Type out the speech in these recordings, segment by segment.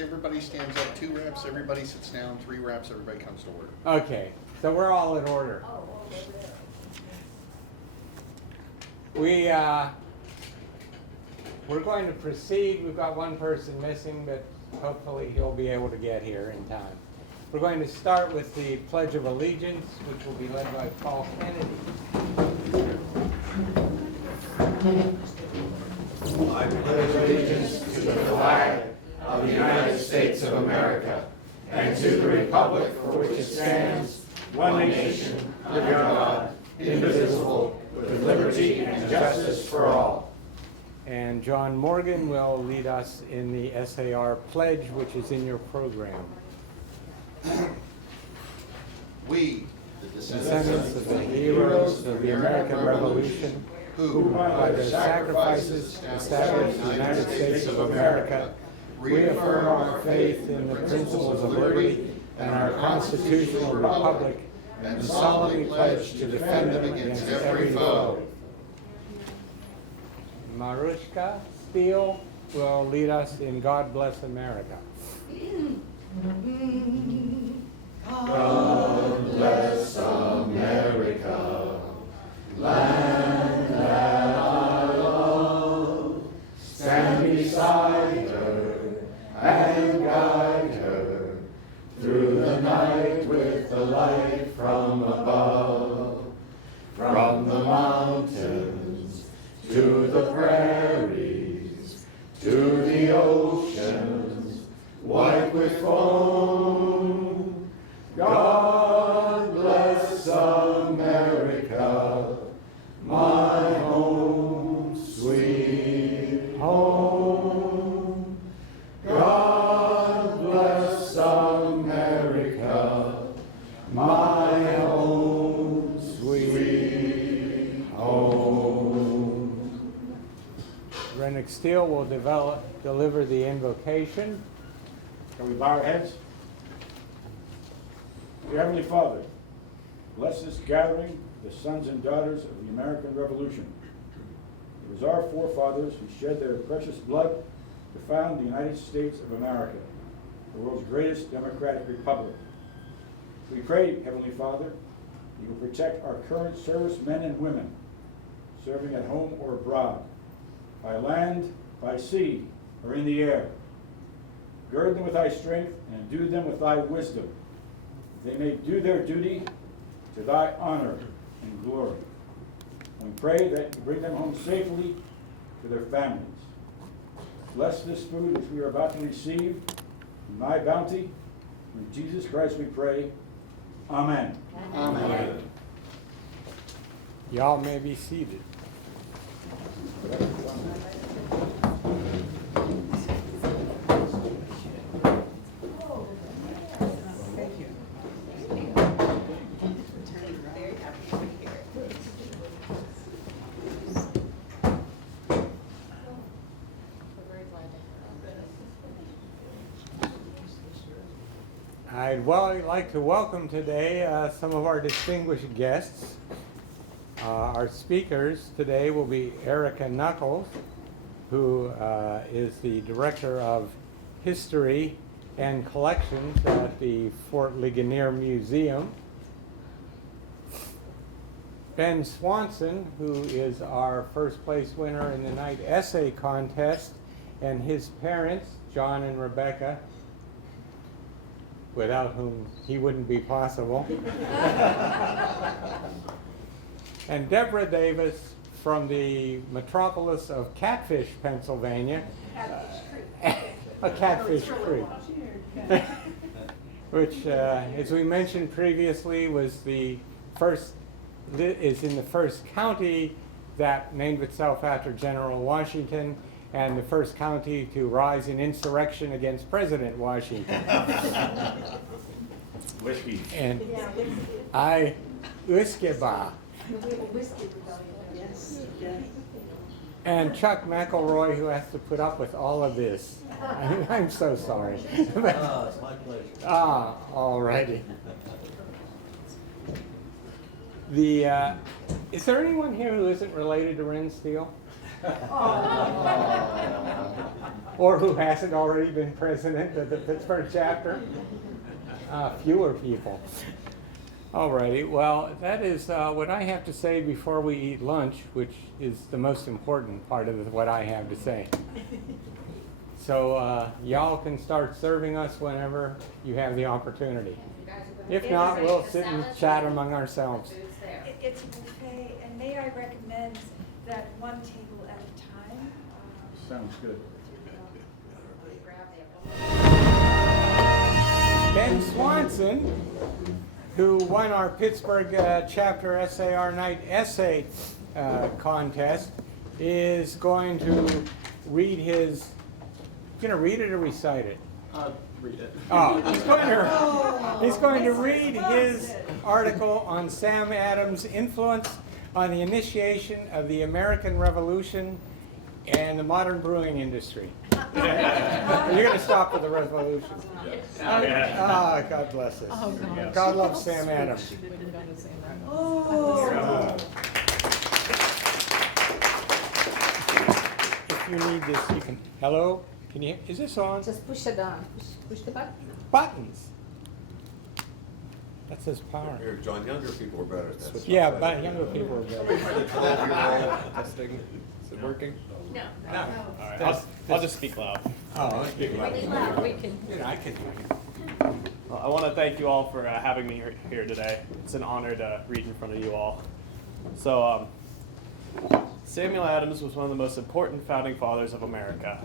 everybody stands up, 2 reps, everybody sits down, 3 reps, everybody comes to order. Okay, so we're all in order. We're going to proceed. We've got one person missing, but hopefully he'll be able to get here in time. We're going to start with the Pledge of Allegiance, which will be led by Paul Kennedy. I pledge allegiance to the flag of the United States of America and to the republic for which it stands, one nation, under God, indivisible, with liberty and justice for all. And John Morgan will lead us in the SAR Pledge, which is in your program. We, the Descendants of the heroes of the American Revolution, who by their sacrifices established the United States of America, reaffirm our faith in the principles of liberty and our constitutional republic, and solemnly pledge to defend them against every foe. Marushka Steele will lead us in God Bless America. God bless America, land that I love. Stand beside her and guide her through the night with the light from above. From the mountains to the prairies, to the oceans, white with foam. God bless America, my home, sweet home. God bless America, my home, sweet home. Rennick Steele will deliver the invocation. Can we bow our heads? Dear Heavenly Father, bless this gathering, the sons and daughters of the American Revolution. It was our forefathers who shed their precious blood to found the United States of America, the world's greatest democratic republic. We pray, Heavenly Father, you will protect our current servicemen and women, serving at home or abroad, by land, by sea, or in the air. Gird them with thy strength and endue them with thy wisdom, that they may do their duty to thy honor and glory. And we pray that you bring them home safely to their families. Bless this food which we are about to receive from thy bounty. In Jesus Christ we pray. Amen. Amen. Y'all may be seated. I'd like to welcome today some of our distinguished guests. Our speakers today will be Erica Knuckles, who is the Director of History and Collections at the Fort Ligonier Museum. Ben Swanson, who is our first place winner in the night essay contest, and his parents, John and Rebecca, without whom he wouldn't be possible. And Deborah Davis from the metropolis of Catfish, Pennsylvania. Catfish Creek. Which, as we mentioned previously, was is in the first county that named itself after General Washington, and the first county to rise in insurrection against President Washington. Whiskey. And whiskey bar. And Chuck McElroy, who has to put up with all of this. I'm so sorry. It's my pleasure. All righty. Is there anyone here who isn't related to Ren Steele? Or who hasn't already been president of the Pittsburgh chapter? Fewer people. Alrighty, well, that is what I have to say before we eat lunch, which is the most important part of what I have to say. So y'all can start serving us whenever you have the opportunity. If not, we'll sit and chat among ourselves. It's a buffet, and may I recommend that one table at a time? Sounds good. Ben Swanson, who won our Pittsburgh chapter SAR night essay contest, is going to read his. Going to read it or recite it? Read it. Oh, he's going to read his article on Sam Adams' influence on the initiation of the American Revolution and the modern brewing industry. You're going to stop with the revolution. Ah, God bless us. God loves Sam Adams. If you need this, you can. Hello? Can you? Is this on? Just push it down. Push the button. Buttons. That says power. Here, John, younger people are better at that. Yeah, but younger people are better. Testing. Is it working? No. No. All right, I'll just speak loud. Oh, I'll speak Really loud. loud. We can. Yeah, I can. Well, I want to thank you all for having me here today. It's an honor to read in front of you all. So, Samuel Adams was one of the most important founding fathers of America.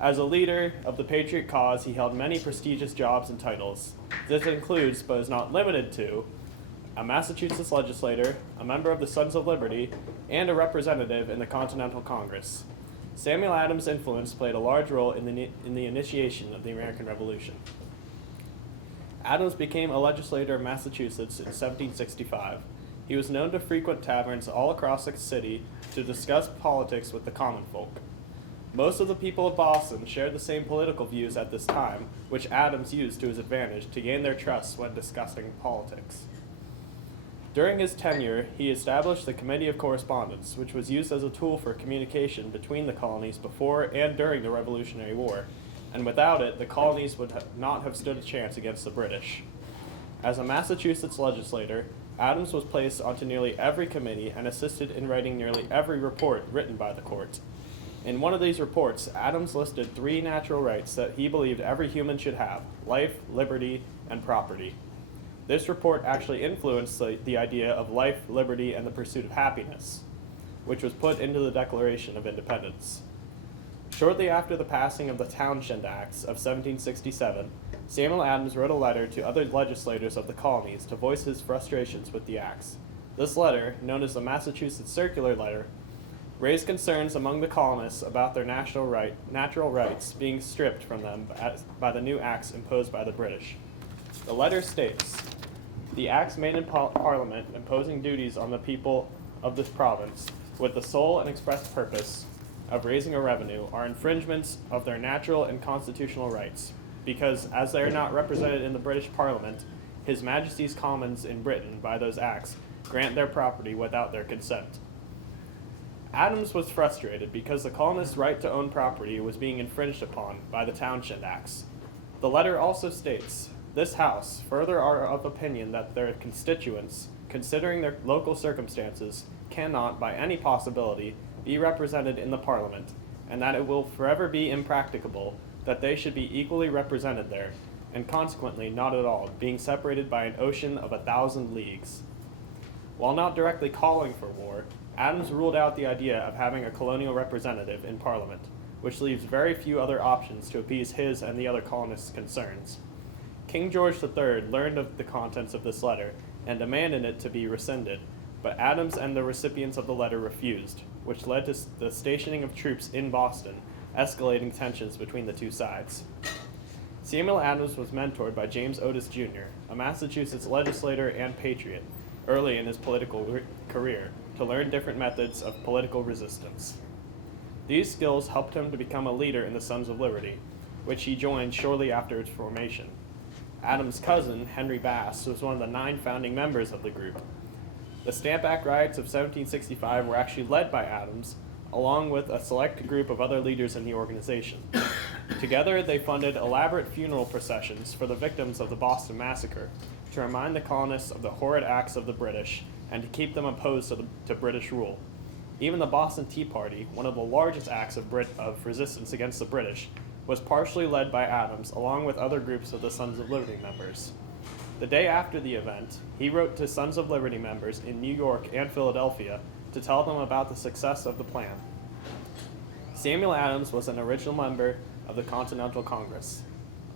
As a leader of the Patriot cause, he held many prestigious jobs and titles. This includes, but is not limited to, a Massachusetts legislator, a member of the Sons of Liberty, and a representative in the Continental Congress. Samuel Adams' influence played a large role in the initiation of the American Revolution. Adams became a legislator of Massachusetts in 1765. He was known to frequent taverns all across the city to discuss politics with the common folk. Most of the people of Boston shared the same political views at this time, which Adams used to his advantage to gain their trust when discussing politics. During his tenure, he established the Committee of Correspondence, which was used as a tool for communication between the colonies before and during the Revolutionary War, and without it, the colonies would not have stood a chance against the British. As a Massachusetts legislator, Adams was placed onto nearly every committee and assisted in writing nearly every report written by the court. In one of these reports, Adams listed 3 natural rights that he believed every human should have: life, liberty, and property. This report actually influenced the idea of life, liberty, and the pursuit of happiness, which was put into the Declaration of Independence. Shortly after the passing of the Townshend Acts of 1767, Samuel Adams wrote a letter to other legislators of the colonies to voice his frustrations with the acts. This letter, known as the Massachusetts Circular Letter, raised concerns among the colonists about their natural rights being stripped from them by the new acts imposed by the British. The letter states, "The acts made in Parliament imposing duties on the people of this province with the sole and express purpose of raising a revenue are infringements of their natural and constitutional rights, because as they are not represented in the British Parliament, His Majesty's Commons in Britain by those acts grant their property without their consent." Adams was frustrated because the colonists' right to own property was being infringed upon by the Townshend Acts. The letter also states, "This House further are of opinion that their constituents, considering their local circumstances, cannot, by any possibility, be represented in the Parliament, and that it will forever be impracticable that they should be equally represented there, and consequently not at all, being separated by an ocean of 1,000 leagues." While not directly calling for war, Adams ruled out the idea of having a colonial representative in Parliament, which leaves very few other options to appease his and the other colonists' concerns. King George III learned of the contents of this letter and demanded it to be rescinded, but Adams and the recipients of the letter refused, which led to the stationing of troops in Boston, escalating tensions between the two sides. Samuel Adams was mentored by James Otis Jr., a Massachusetts legislator and patriot, early in his political career, to learn different methods of political resistance. These skills helped him to become a leader in the Sons of Liberty, which he joined shortly after its formation. Adams' cousin, Henry Bass, was one of the 9 founding members of the group. The Stamp Act riots of 1765 were actually led by Adams, along with a select group of other leaders in the organization. Together, they funded elaborate funeral processions for the victims of the Boston Massacre to remind the colonists of the horrid acts of the British and to keep them opposed to British rule. Even the Boston Tea Party, one of the largest acts of resistance against the British, was partially led by Adams, along with other groups of the Sons of Liberty members. The day after the event, he wrote to Sons of Liberty members in New York and Philadelphia to tell them about the success of the plan. Samuel Adams was an original member of the Continental Congress.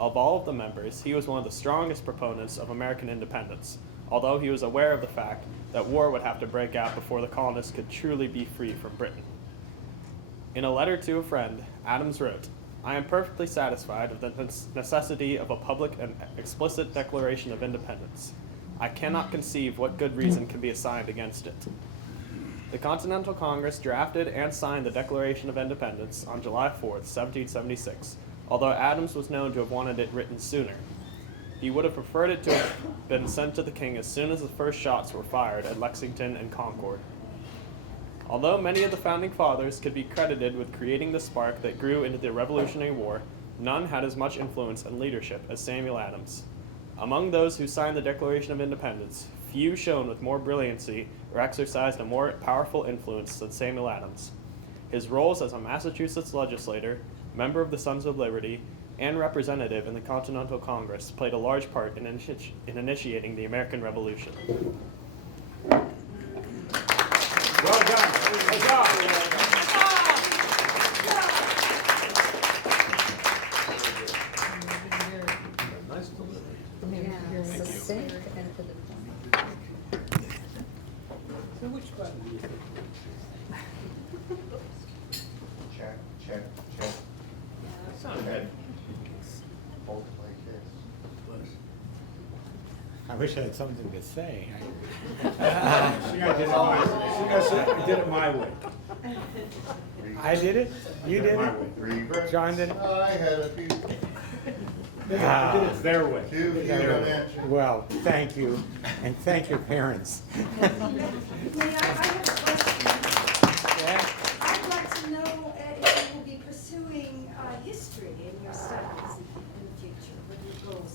Of all of the members, he was one of the strongest proponents of American independence, although he was aware of the fact that war would have to break out before the colonists could truly be free from Britain. In a letter to a friend, Adams wrote, "I am perfectly satisfied with the necessity of a public and explicit declaration of independence. I cannot conceive what good reason can be assigned against it." The Continental Congress drafted and signed the Declaration of Independence on July 4th, 1776, although Adams was known to have wanted it written sooner. He would have preferred it to have been sent to the king as soon as the first shots were fired at Lexington and Concord. Although many of the founding fathers could be credited with creating the spark that grew into the Revolutionary War, none had as much influence and leadership as Samuel Adams. Among those who signed the Declaration of Independence, few shone with more brilliancy or exercised a more powerful influence than Samuel Adams. His roles as a Massachusetts legislator, member of the Sons of Liberty, and representative in the Continental Congress played a large part in initiating the American Revolution. Well done. Huzzah. Nice delivery. Yeah, succinct and to the point. So which button do you think? Check, check, check. That's not bad. Hold it like this. I wish I had something to say. I did it my way. I did it? You did My it? way. Three breaths. John did it? I had a few, I did it their way. too few to mention. Well, thank you, and thank your parents. May I have a question. Yeah? I'd like to know if you will be pursuing history in your studies in the future, what your goals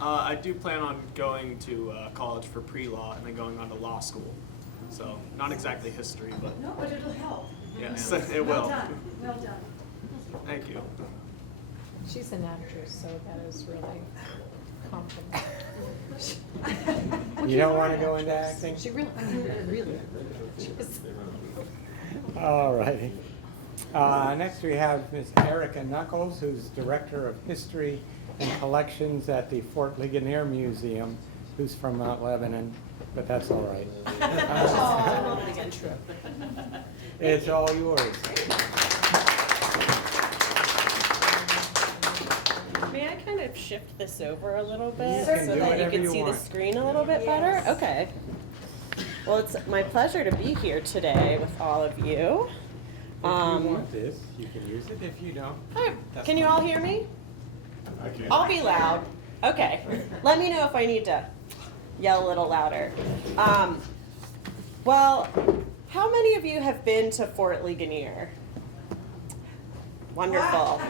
are. I do plan on going to college for pre-law and then going on to law school. So, not exactly history, but No, but it'll help. yes, it will. Well done, well done. Thank you. She's an actress, so that is really compliment. You don't want to go into acting? She really, really. She's- All righty. Next we have Miss Erica Knuckles, who's Director of History and Collections at the Fort Ligonier Museum, who's from Mount Lebanon, but that's all right. It's all yours. May I kind of shift this over a little bit You so can do that you whatever can you see want. the screen a little bit better? Yes. Okay. Well, it's my pleasure to be here today with all of you. If you want this, you can use it. If you don't, Hi, that's can you fine. all hear me? I can't. I'll be loud. Okay. Let me know if I need to yell a little louder. Well, how many of you have been to Fort Ligonier? Wonderful.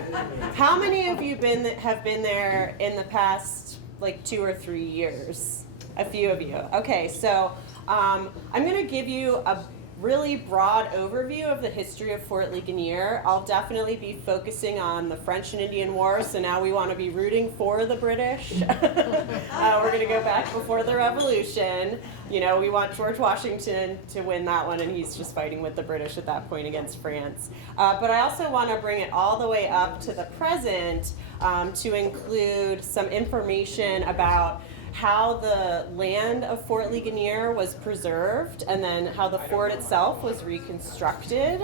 How many of you have been there in the past like 2 or 3 years? A few of you. Okay, so I'm going to give you a really broad overview of the history of Fort Ligonier. I'll definitely be focusing on the French and Indian War, so now we want to be rooting for the British. We're going to go back before the Revolution. You know, we want George Washington to win that one, and he's just fighting with the British at that point against France. But I also want to bring it all the way up to the present to include some information about how the land of Fort Ligonier was preserved and then how the fort itself was reconstructed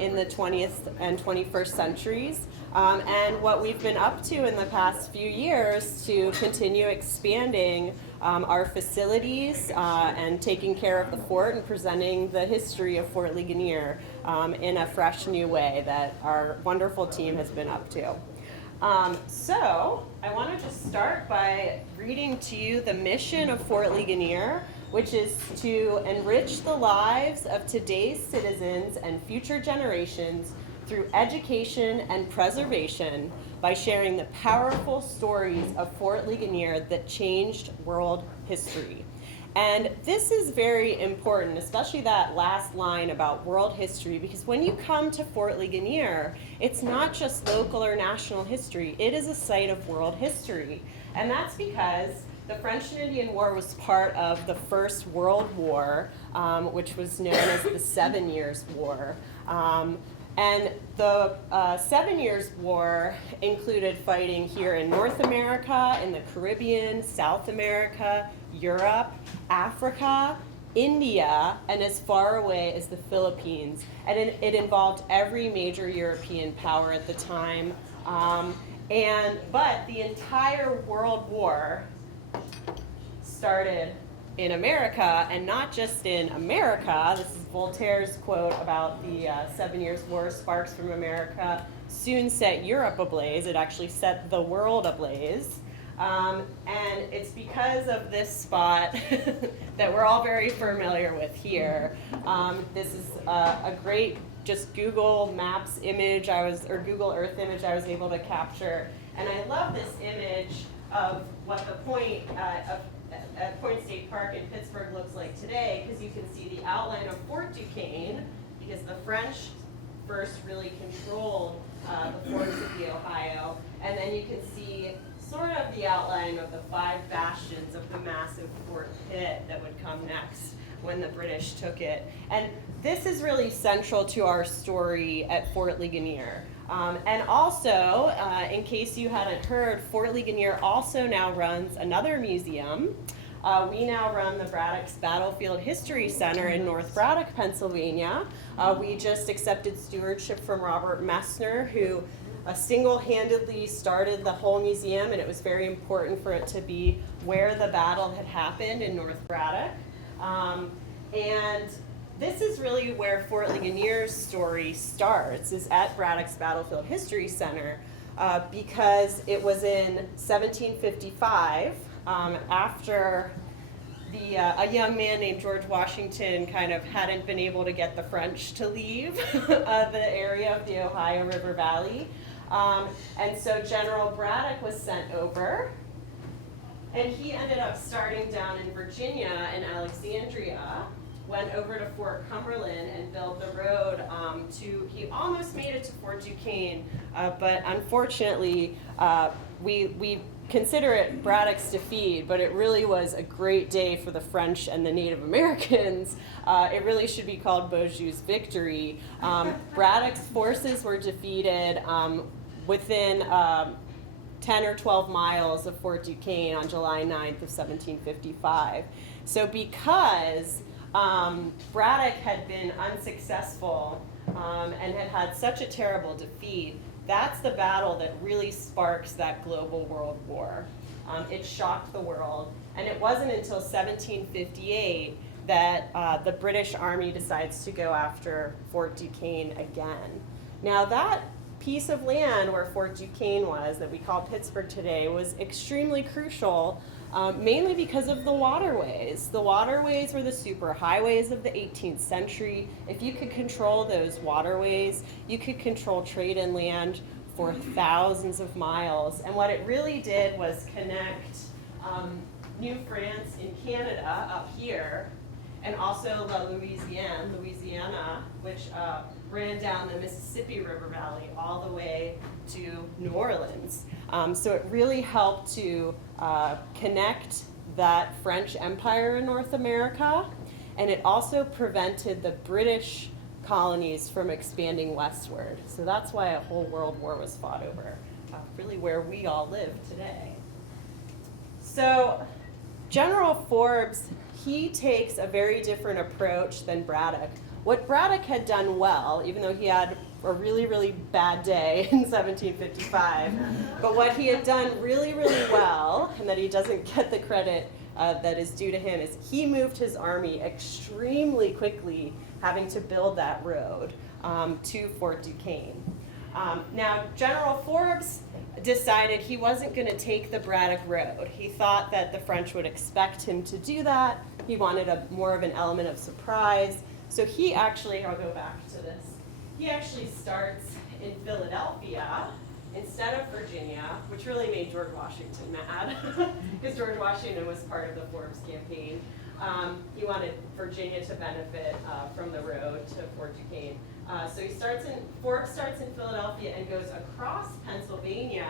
in the 20th and 21st centuries, and what we've been up to in the past few years to continue expanding our facilities and taking care of the fort and presenting the history of Fort Ligonier in a fresh new way that our wonderful team has been up to. So I want to just start by reading to you the mission of Fort Ligonier, which is to enrich the lives of today's citizens and future generations through education and preservation by sharing the powerful stories of Fort Ligonier that changed world history. And this is very important, especially that last line about world history, because when you come to Fort Ligonier, it's not just local or national history, it is a site of world history. And that's because the French and Indian War was part of the First World War, which was known as the 7 Years' War. And the 7 Years' War included fighting here in North America, in the Caribbean, South America, Europe, Africa, India, and as far away as the Philippines. And it involved every major European power at the time. But the entire World War started in America, and not just in America. This is Voltaire's quote about the 7 Years' War. Sparks from America soon set Europe ablaze. It actually set the world ablaze. And it's because of this spot that we're all very familiar with here. This is a great just Google Maps image or Google Earth image I was able to capture. And I love this image of what the point at Point State Park in Pittsburgh looks like today, because you can see the outline of Fort Duquesne, because the French first really controlled the forts of the Ohio, and then you can see sort of the outline of the 5 bastions of the massive Fort Pitt that would come next when the British took it. And this is really central to our story at Fort Ligonier. And also, in case you hadn't heard, Fort Ligonier also now runs another museum. We now run the Braddock's Battlefield History Center in North Braddock, Pennsylvania. We just accepted stewardship from Robert Messner, who single-handedly started the whole museum, and it was very important for it to be where the battle had happened in North Braddock. And this is really where Fort Ligonier's story starts, is at Braddock's Battlefield History Center, because it was in 1755, after a young man named George Washington kind of hadn't been able to get the French to leave the area of the Ohio River Valley. And so General Braddock was sent over, and he ended up starting down in Virginia in Alexandria, went over to Fort Cumberland and built the road he almost made it to Fort Duquesne, but unfortunately we consider it Braddock's defeat, but it really was a great day for the French and the Native Americans. It really should be called Beaujeu's victory. Braddock's forces were defeated within 10 or 12 miles of Fort Duquesne on July 9th of 1755. So because Braddock had been unsuccessful and had had such a terrible defeat, that's the battle that really sparks that global world war. It shocked the world, and it wasn't until 1758 that the British Army decides to go after Fort Duquesne again. Now that piece of land where Fort Duquesne was, that we call Pittsburgh today, was extremely crucial, mainly because of the waterways. The waterways were the superhighways of the 18th century. If you could control those waterways, you could control trade inland for thousands of miles. And what it really did was connect New France in Canada up here, and also La Louisiana, which ran down the Mississippi River Valley all the way to New Orleans. So it really helped to connect that French Empire in North America, and it also prevented the British colonies from expanding westward. So that's why a whole world war was fought over, really where we all live today. So General Forbes, he takes a very different approach than Braddock. What Braddock had done well, even though he had a really, really bad day in 1755, but what he had done really, really well, and that he doesn't get the credit that is due to him, is he moved his army extremely quickly, having to build that road to Fort Duquesne. Now, General Forbes, decided he wasn't going to take the Braddock Road. He thought that the French would expect him to do that. He wanted more of an element of surprise. So he actually, I'll go back to this, he actually starts in Philadelphia instead of Virginia, which really made George Washington mad, because George Washington was part of the Forbes campaign. He wanted Virginia to benefit from the road to Fort Duquesne. So Forbes starts in Philadelphia and goes across Pennsylvania,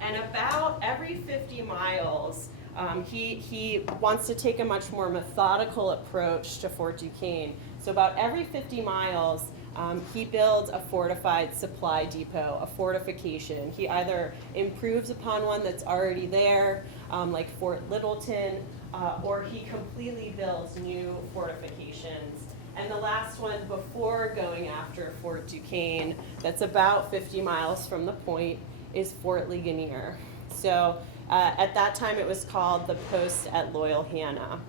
and about every 50 miles, he wants to take a much more methodical approach to Fort Duquesne. So about every 50 miles, he builds a fortified supply depot, a fortification. He either improves upon one that's already there, like Fort Littleton, or he completely builds new fortifications. And the last one before going after Fort Duquesne, that's about 50 miles from the point, is Fort Ligonier. So at that time it was called the Post at Loyalhanna.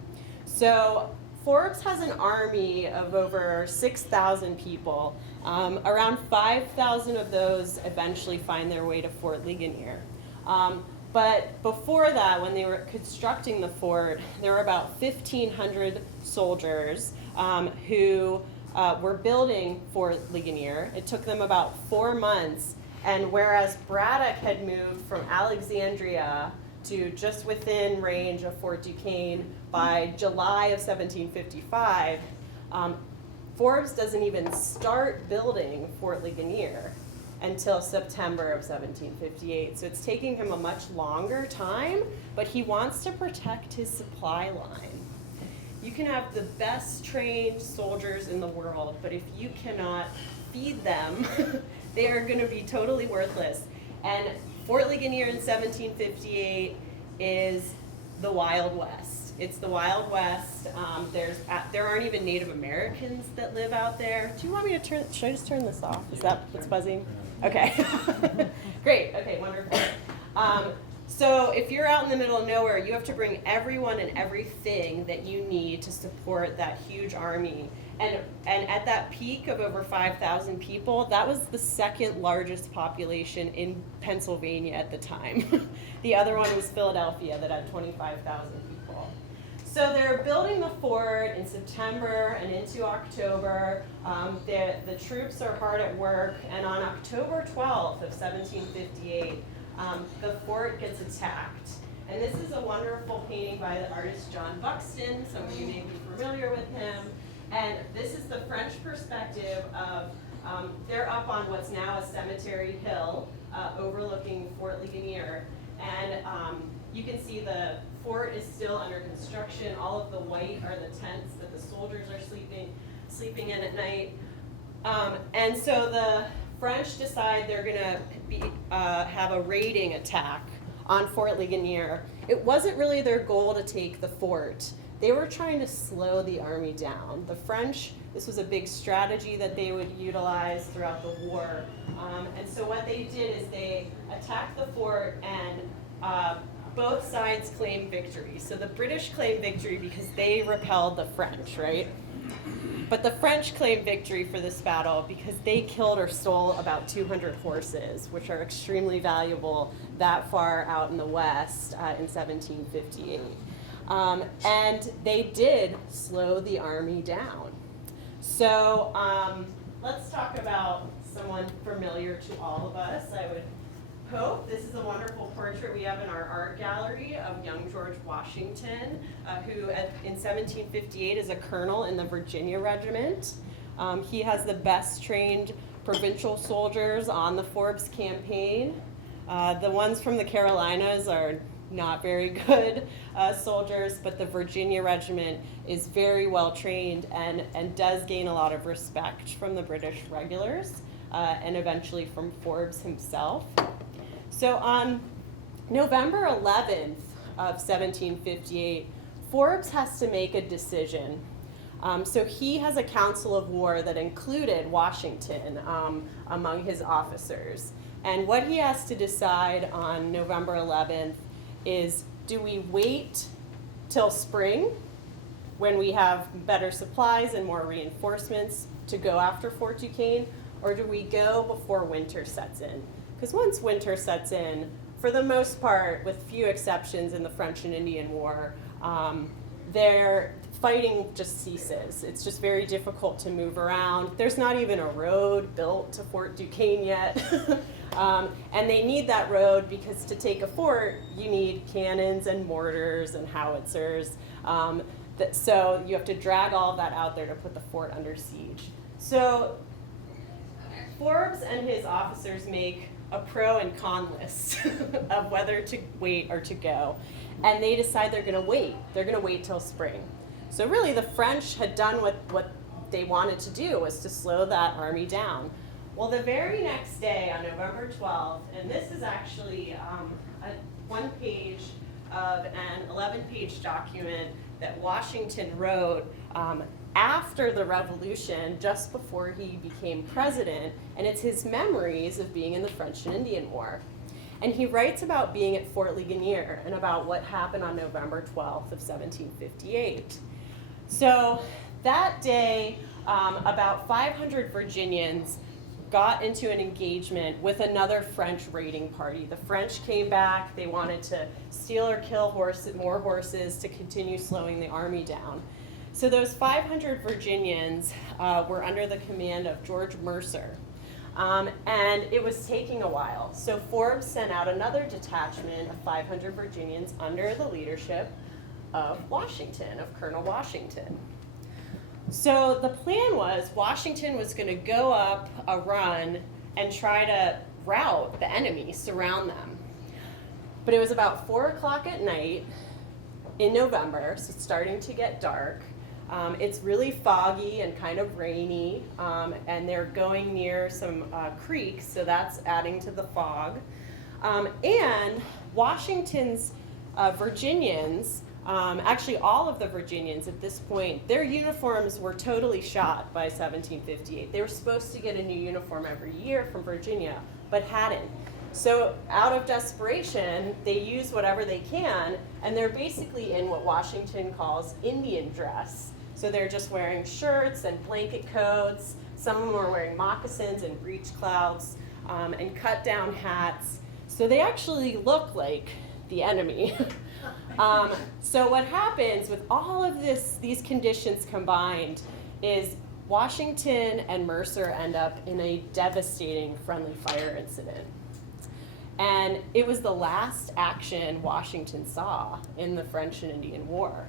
So Forbes has an army of over 6,000 people. Around 5,000 of those eventually find their way to Fort Ligonier. But before that, when they were constructing the fort, there were about 1,500 soldiers who were building Fort Ligonier. It took them about 4 months, and whereas Braddock had moved from Alexandria to just within range of Fort Duquesne by July of 1755, Forbes doesn't even start building Fort Ligonier until September of 1758. So it's taking him a much longer time, but he wants to protect his supply line. You can have the best trained soldiers in the world, but if you cannot feed them, they are going to be totally worthless. And Fort Ligonier in 1758 is the Wild West. It's the Wild West. There aren't even Native Americans that live out there. Do you want me to should I just turn this off? Is that what's buzzing? Okay. Great. Okay, wonderful. So if you're out in the middle of nowhere, you have to bring everyone and everything that you need to support that huge army. And at that peak of over 5,000 people, that was the second largest population in Pennsylvania at the time. The other one was Philadelphia that had 25,000 people. So they're building the fort in September and into October. The troops are hard at work, and on October 12th of 1758, the fort gets attacked. And this is a wonderful painting by the artist John Buxton. Some of you may be familiar with him. And this is the French perspective of, they're up on what's now a cemetery hill overlooking Fort Ligonier. And you can see the fort is still under construction. All of the white are the tents that the soldiers are sleeping in at night. And so the French decide they're going to have a raiding attack on Fort Ligonier. It wasn't really their goal to take the fort. They were trying to slow the army down. The French, this was a big strategy that they would utilize throughout the war. And so what they did is they attacked the fort, and both sides claimed victory. So the British claimed victory because they repelled the French, right? But the French claimed victory for this battle because they killed or stole about 200 horses, which are extremely valuable that far out in the West in 1758. And they did slow the army down. So let's talk about someone familiar to all of us, I would hope. This is a wonderful portrait we have in our art gallery of young George Washington, who in 1758 is a colonel in the Virginia Regiment. He has the best trained provincial soldiers on the Forbes campaign. The ones from the Carolinas are not very good soldiers, but the Virginia Regiment is very well trained and does gain a lot of respect from the British regulars and eventually from Forbes himself. So on November 11th of 1758, Forbes has to make a decision. So he has a council of war that included Washington among his officers. And what he has to decide on November 11th is, do we wait till spring when we have better supplies and more reinforcements to go after Fort Duquesne, or do we go before winter sets in? Because once winter sets in, for the most part, with few exceptions in the French and Indian War, their fighting just ceases. It's just very difficult to move around. There's not even a road built to Fort Duquesne yet. And they need that road because to take a fort, you need cannons and mortars and howitzers. So you have to drag all of that out there to put the fort under siege. So Forbes and his officers make a pro and con list of whether to wait or to go. And they decide they're gonna wait. They're gonna wait till spring. So really the French had done what they wanted to do, was to slow that army down. Well, the very next day on November 12th, and this is actually one page of an 11-page document that Washington wrote after the Revolution, just before he became president, and it's his memories of being in the French and Indian War. And he writes about being at Fort Ligonier and about what happened on November 12th of 1758. So that day, about 500 Virginians got into an engagement with another French raiding party. The French came back, they wanted to steal or kill more horses to continue slowing the army down. So those 500 Virginians were under the command of George Mercer. And it was taking a while. So Forbes sent out another detachment of 500 Virginians under the leadership of Washington, of Colonel Washington. So the plan was Washington was going to go up a run and try to rout the enemy, surround them. But it was about 4 o'clock at night in November, so it's starting to get dark. It's really foggy and kind of rainy, and they're going near some creeks, so that's adding to the fog. And Washington's Virginians, actually all of the Virginians at this point, their uniforms were totally shot by 1758. They were supposed to get a new uniform every year from Virginia, but hadn't. So out of desperation, they use whatever they can, and they're basically in what Washington calls Indian dress. So they're just wearing shirts and blanket coats. Some of them are wearing moccasins and breech clouts and cut down hats. So they actually look like the enemy. So what happens with all of these conditions combined is Washington and Mercer end up in a devastating friendly fire incident. And it was the last action Washington saw in the French and Indian War.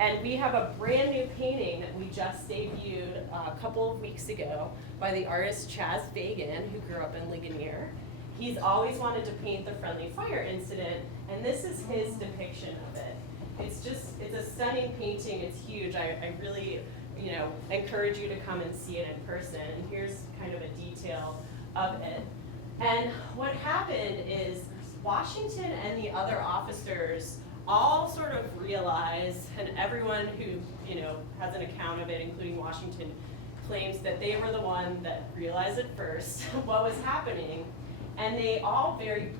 And we have a brand new painting that we just debuted a couple of weeks ago by the artist Chaz Fagan, who grew up in Ligonier. He's always wanted to paint the friendly fire incident, and this is his depiction of it. It's a stunning painting, it's huge. I really, encourage you to come and see it in person. And here's kind of a detail of it. And what happened is Washington and the other officers all sort of realize, and everyone who has an account of it, including Washington, claims that they were the one that realized it first what was happening, and they all very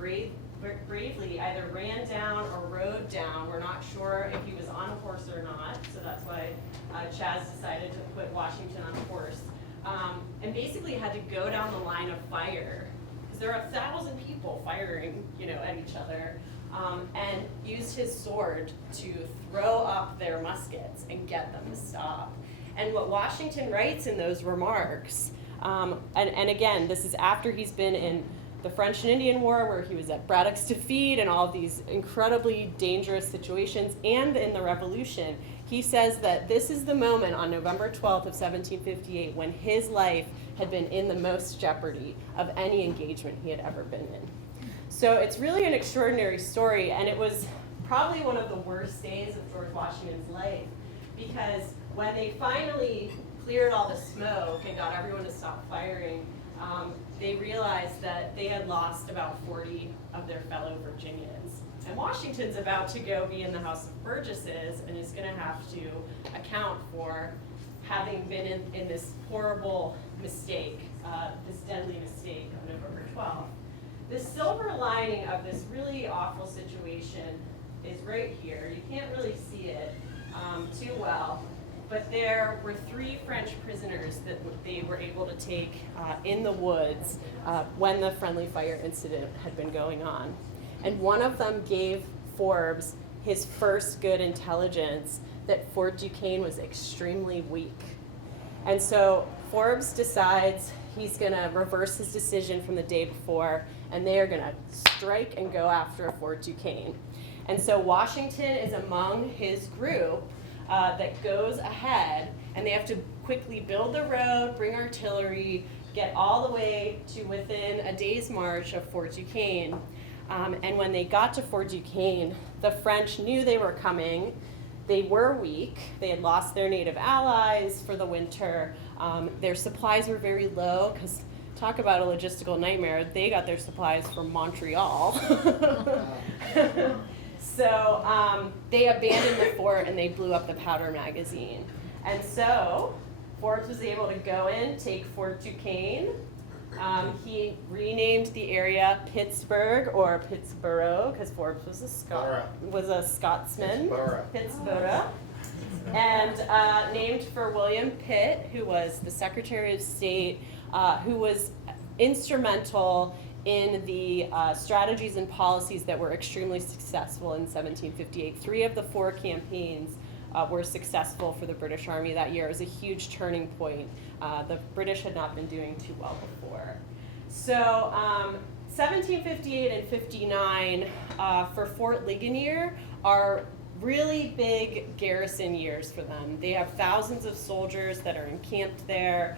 bravely either ran down or rode down. We're not sure if he was on a horse or not, so that's why Chaz decided to put Washington on a horse, and basically had to go down the line of fire because there are 1,000 people firing, at each other. And used his sword to throw up their muskets and get them to stop. And what Washington writes in those remarks, and again, this is after he's been in the French and Indian War, where he was at Braddock's Defeat and all of these incredibly dangerous situations, and in the Revolution, he says that this is the moment on November 12th of 1758 when his life had been in the most jeopardy of any engagement he had ever been in. So it's really an extraordinary story, and it was probably one of the worst days of George Washington's life, because when they finally cleared all the smoke and got everyone to stop firing, they realized that they had lost about 40 of their fellow Virginians. And Washington's about to go be in the House of Burgesses and is going to have to account for having been in this horrible mistake, this deadly mistake on November 12th. The silver lining of this really awful situation is right here. You can't really see it too well, but there were 3 French prisoners that they were able to take in the woods when the friendly fire incident had been going on. And one of them gave Forbes his first good intelligence that Fort Duquesne was extremely weak. And so Forbes decides he's gonna reverse his decision from the day before, and they are gonna strike and go after Fort Duquesne. And so Washington is among his group that goes ahead, and they have to quickly build the road, bring artillery, get all the way to within a day's march of Fort Duquesne. And when they got to Fort Duquesne, the French knew they were coming. They were weak. They had lost their native allies for the winter. Their supplies were very low, because talk about a logistical nightmare. They got their supplies from Montreal. So they abandoned the fort and they blew up the powder magazine. And so Forbes was able to go in, take Fort Duquesne. He renamed the area Pittsburgh or Pittsburgh, because Forbes was a Scotsman. Pittsburgh. And named for William Pitt, who was the Secretary of State, who was instrumental in the strategies and policies that were extremely successful in 1758. 3 of the 4 campaigns were successful for the British Army that year. It was a huge turning point. The British had not been doing too well before. So 1758 and 59 for Fort Ligonier are really big garrison years for them. They have thousands of soldiers that are encamped there.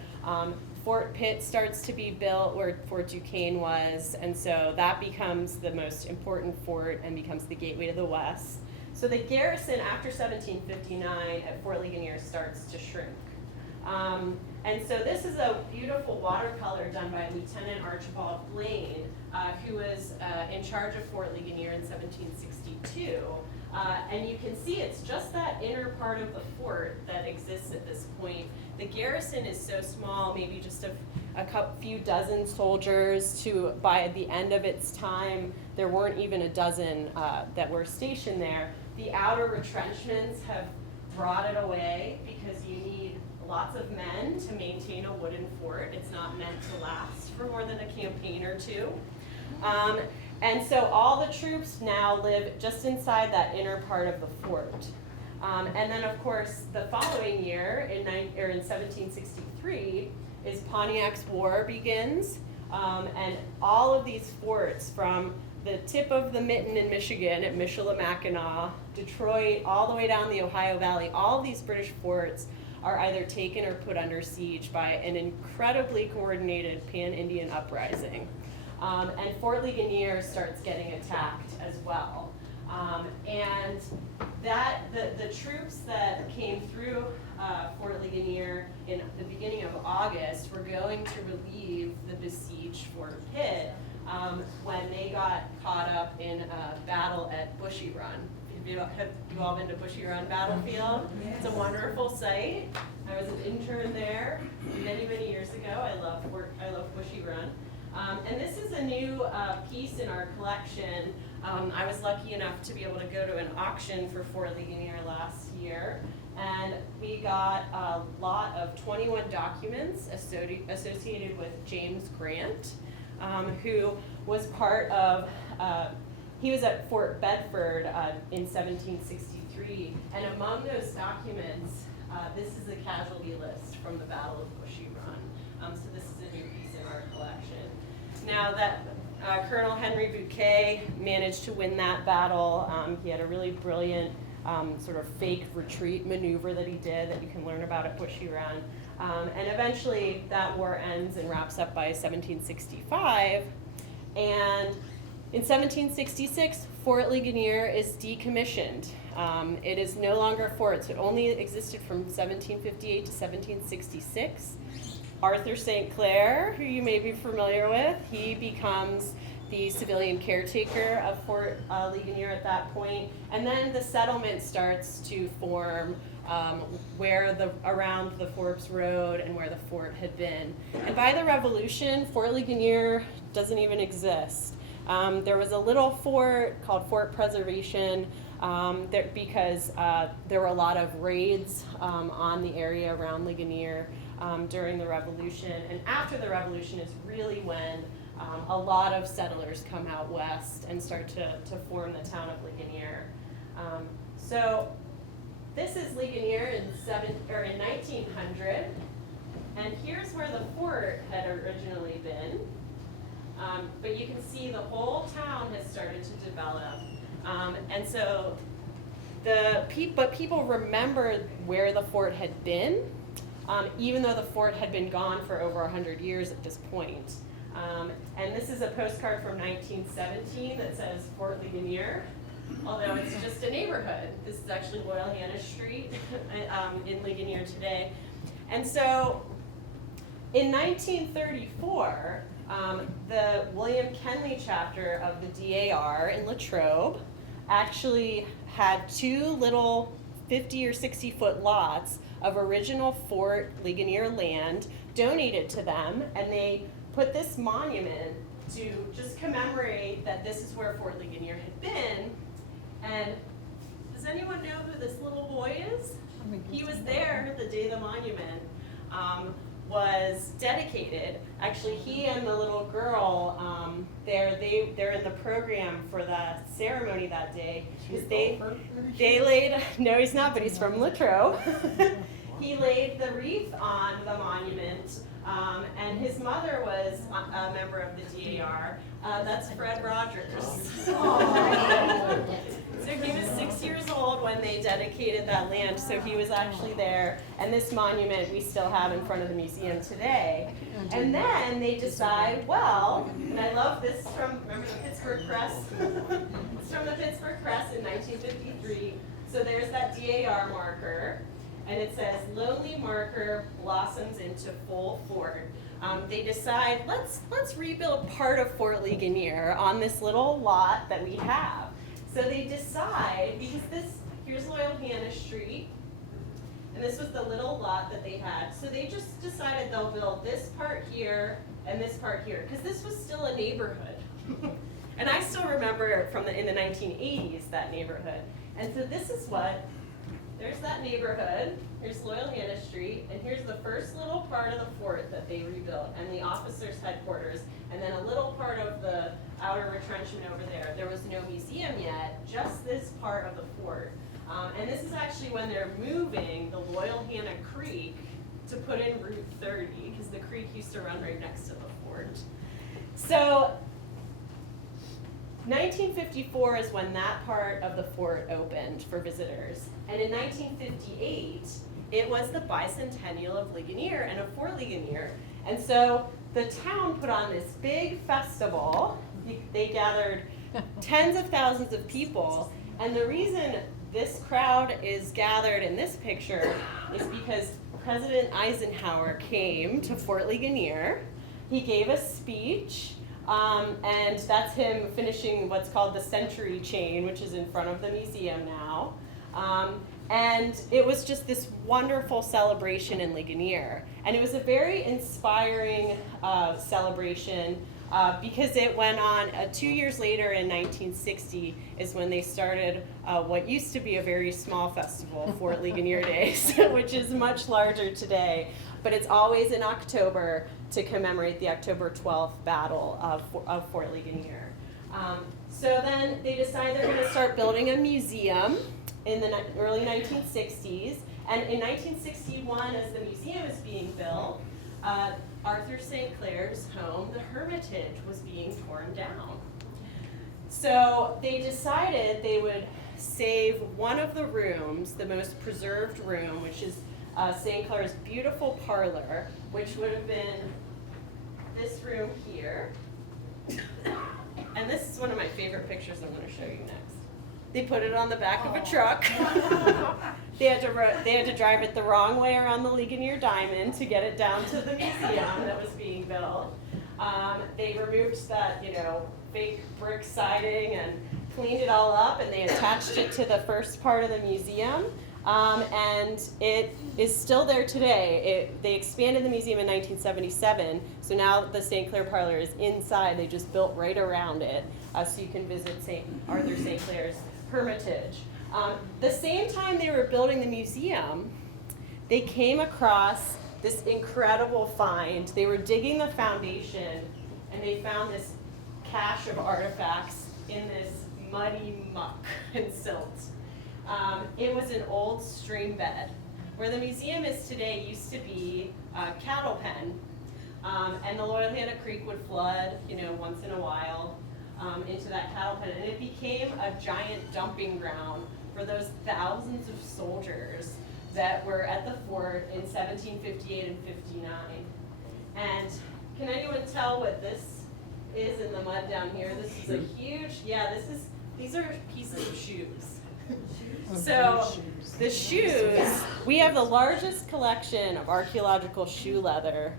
Fort Pitt starts to be built where Fort Duquesne was, and so that becomes the most important fort and becomes the gateway to the west. So the garrison after 1759 at Fort Ligonier starts to shrink. And so this is a beautiful watercolor done by Lieutenant Archibald Blaine, who was in charge of Fort Ligonier in 1762. And you can see it's just that inner part of the fort that exists at this point. The garrison is so small, maybe just a few dozen soldiers, to by the end of its time, there weren't even a dozen that were stationed there. The outer retrenchments have rotted away because you need lots of men to maintain a wooden fort. It's not meant to last for more than a campaign or 2. And so all the troops now live just inside that inner part of the fort. And then, of course, the following year, in 1763, is Pontiac's War begins. And all of these forts, from the tip of the mitten in Michigan at Michilimackinac, Detroit, all the way down the Ohio Valley, all of these British forts are either taken or put under siege by an incredibly coordinated pan-Indian uprising. And Fort Ligonier starts getting attacked as well. And that the troops that came through Fort Ligonier in the beginning of August were going to relieve the besieged Fort Pitt when they got caught up in a battle at Bushy Run. Have you all been to Bushy Run Battlefield? It's a wonderful site. I was an intern there many, many years ago. I love Bushy Run. And this is a new piece in our collection. I was lucky enough to be able to go to an auction for Fort Ligonier last year, and we got a lot of 21 documents associated with James Grant, who was part of, he was at Fort Bedford in 1763, and among those documents, this is the casualty list from the Battle of Bushy Run. So this is a new piece in our collection. Now that Colonel Henry Bouquet managed to win that battle, he had a really brilliant sort of fake retreat maneuver that he did that you can learn about at Bushy Run. And eventually that war ends and wraps up by 1765. And in 1766, Fort Ligonier is decommissioned. It is no longer a fort, so it only existed from 1758 to 1766. Arthur St. Clair, who you may be familiar with, he becomes the civilian caretaker of Fort Ligonier at that point, and then the settlement starts to form around the Forbes Road and where the fort had been. And by the Revolution, Fort Ligonier doesn't even exist. There was a little fort called Fort Preservation because there were a lot of raids on the area around Ligonier during the Revolution. And after the Revolution is really when a lot of settlers come out west and start to form the town of Ligonier. So this is Ligonier in 1900, and here's where the fort had originally been. But you can see the whole town has started to develop. And so but people remember where the fort had been, even though the fort had been gone for over 100 years at this point. And this is a postcard from 1917 that says Fort Ligonier, although it's just a neighborhood. This is actually Loyal Hannah Street in Ligonier today. And so in 1934, the William Kenley chapter of the DAR in Latrobe actually had two little 50 or 60 foot lots of original Fort Ligonier land donated to them, and they put this monument to just commemorate that this is where Fort Ligonier had been. And does anyone know who this little boy is? He was there the day the monument was dedicated. Actually, he and the little girl, they're in the program for the ceremony that day. They laid, no he's not, but he's from Latrobe. He laid the wreath on the monument, and his mother was a member of the DAR. That's Fred Rogers. So he was 6 years old when they dedicated that land, so he was actually there. And this monument we still have in front of the museum today. And then they decide, well, and I love this from, remember the Pittsburgh Press? It's from the Pittsburgh Press in 1953. So there's that DAR marker, and it says, lonely marker blossoms into full fort. They decide, let's rebuild part of Fort Ligonier on this little lot that we have. So they decide, because here's Loyal Hannah Street, and this was the little lot that they had. So they just decided they'll build this part here and this part here, because this was still a neighborhood. And I still remember in the 1980s, that neighborhood. And so this is there's that neighborhood, here's Loyal Hannah Street, and here's the first little part of the fort that they rebuilt, and the officers' headquarters, and then a little part of the outer retrenchment over there. There was no museum yet, just this part of the fort. And this is actually when they're moving the Loyal Hannah Creek to put in Route 30, because the creek used to run right next to the fort. So 1954 is when that part of the fort opened for visitors. And in 1958, it was the bicentennial of Ligonier and of Fort Ligonier. And so the town put on this big festival. They gathered tens of thousands of people. And the reason this crowd is gathered in this picture is because President Eisenhower came to Fort Ligonier. He gave a speech. And that's him finishing what's called the Century Chain, which is in front of the museum now. And it was just this wonderful celebration in Ligonier. And it was a very inspiring celebration because it went on 2 years later in 1960 is when they started what used to be a very small festival, Fort Ligonier Days, which is much larger today. But it's always in October to commemorate the October 12th battle of Fort Ligonier. So then they decide they're going to start building a museum in the early 1960s. And in 1961, as the museum is being built, Arthur St. Clair's home, the Hermitage, was being torn down. So they decided they would save one of the rooms, the most preserved room, which is St. Clair's beautiful parlor, which would have been this room here. And this is one of my favorite pictures I'm going to show you next. They put it on the back of a truck. They had to drive it the wrong way around the Ligonier Diamond to get it down to the museum that was being built. They removed that, fake brick siding and cleaned it all up, and they attached it to the first part of the museum. And it is still there today. They expanded the museum in 1977, so now the St. Clair Parlor is inside. They just built right around it, so you can visit Arthur St. Clair's Hermitage. The same time they were building the museum, they came across this incredible find. They were digging the foundation, and they found this cache of artifacts in this muddy muck and silt. It was an old stream bed. Where the museum is today used to be a cattle pen, and the Loyalhanna Creek would flood, once in a while into that cattle pen, and it became a giant dumping ground for those thousands of soldiers that were at the fort in 1758 and 59. And can anyone tell what this is in the mud down here? This is a huge, these are pieces of shoes. So the shoes, we have the largest collection of archaeological shoe leather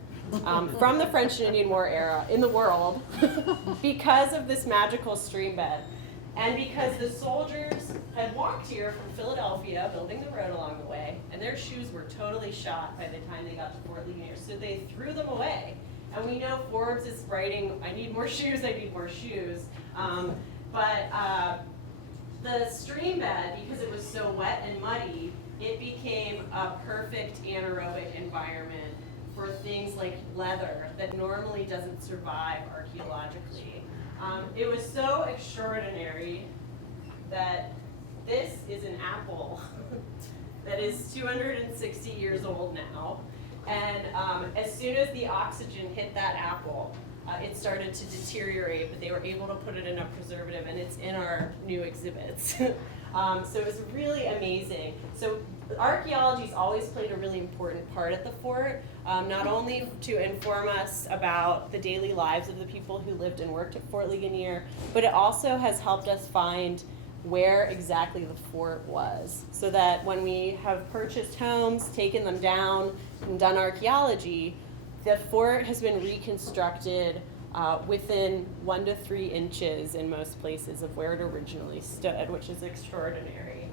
from the French and Indian War era in the world because of this magical stream bed. And because the soldiers had walked here from Philadelphia, building the road along the way, and their shoes were totally shot by the time they got to Fort Ligonier, so they threw them away. And we know Forbes is writing, I need more shoes, I need more shoes. The stream bed, because it was so wet and muddy, it became a perfect anaerobic environment for things like leather that normally doesn't survive archaeologically. It was so extraordinary that this is an apple that is 260 years old now. And as soon as the oxygen hit that apple, it started to deteriorate, but they were able to put it in a preservative, and it's in our new exhibits. So it was really amazing. So archaeology's always played a really important part at the fort, not only to inform us about the daily lives of the people who lived and worked at Fort Ligonier, but it also has helped us find where exactly the fort was, so that when we have purchased homes, taken them down, and done archaeology, the fort has been reconstructed within 1 to 3 inches in most places of where it originally stood, which is extraordinary.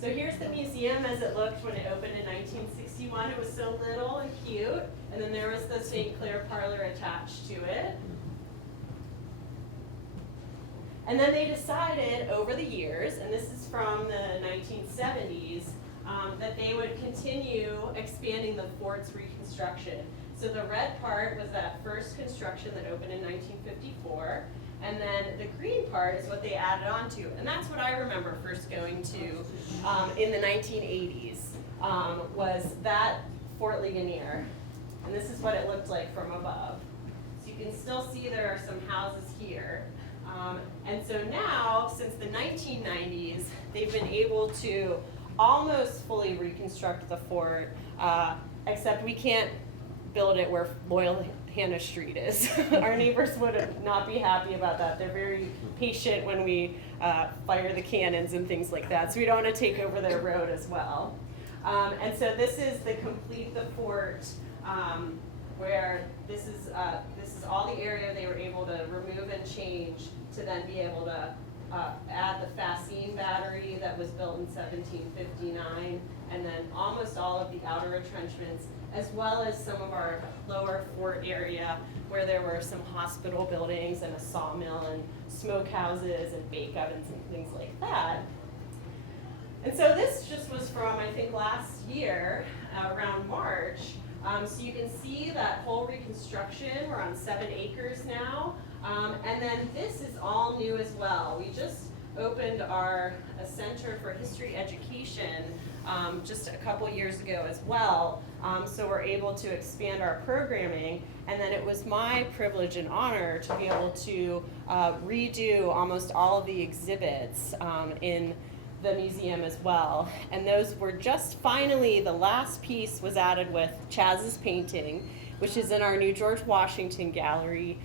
So here's the museum as it looked when it opened in 1961. It was so little and cute, and then there was the St. Clair parlor attached to it. And then they decided over the years, and this is from the 1970s, that they would continue expanding the fort's reconstruction. So the red part was that first construction that opened in 1954, and then the green part is what they added on to. And that's what I remember first going to in the 1980s, was that Fort Ligonier. And this is what it looked like from above. So you can still see there are some houses here. And so now, since the 1990s, they've been able to almost fully reconstruct the fort, except we can't build it where Loyalhanna Street is. Our neighbors would not be happy about that. They're very patient when we fire the cannons and things like that, so we don't want to take over their road as well. And so this is the complete the fort, where this is all the area they were able to remove and change to then be able to add the Fascine battery that was built in 1759, and then almost all of the outer entrenchments, as well as some of our lower fort area where there were some hospital buildings and a sawmill and smokehouses and bake ovens and things like that. And so this just was from, I think, last year, around March. So you can see that whole reconstruction. We're on 7 acres now. And then this is all new as well. We just opened a Center for History Education just a couple years ago as well. So we're able to expand our programming. And then it was my privilege and honor to be able to redo almost all of the exhibits in the museum as well. And those were just finally, the last piece was added with Chaz's painting, which is in our new George Washington gallery,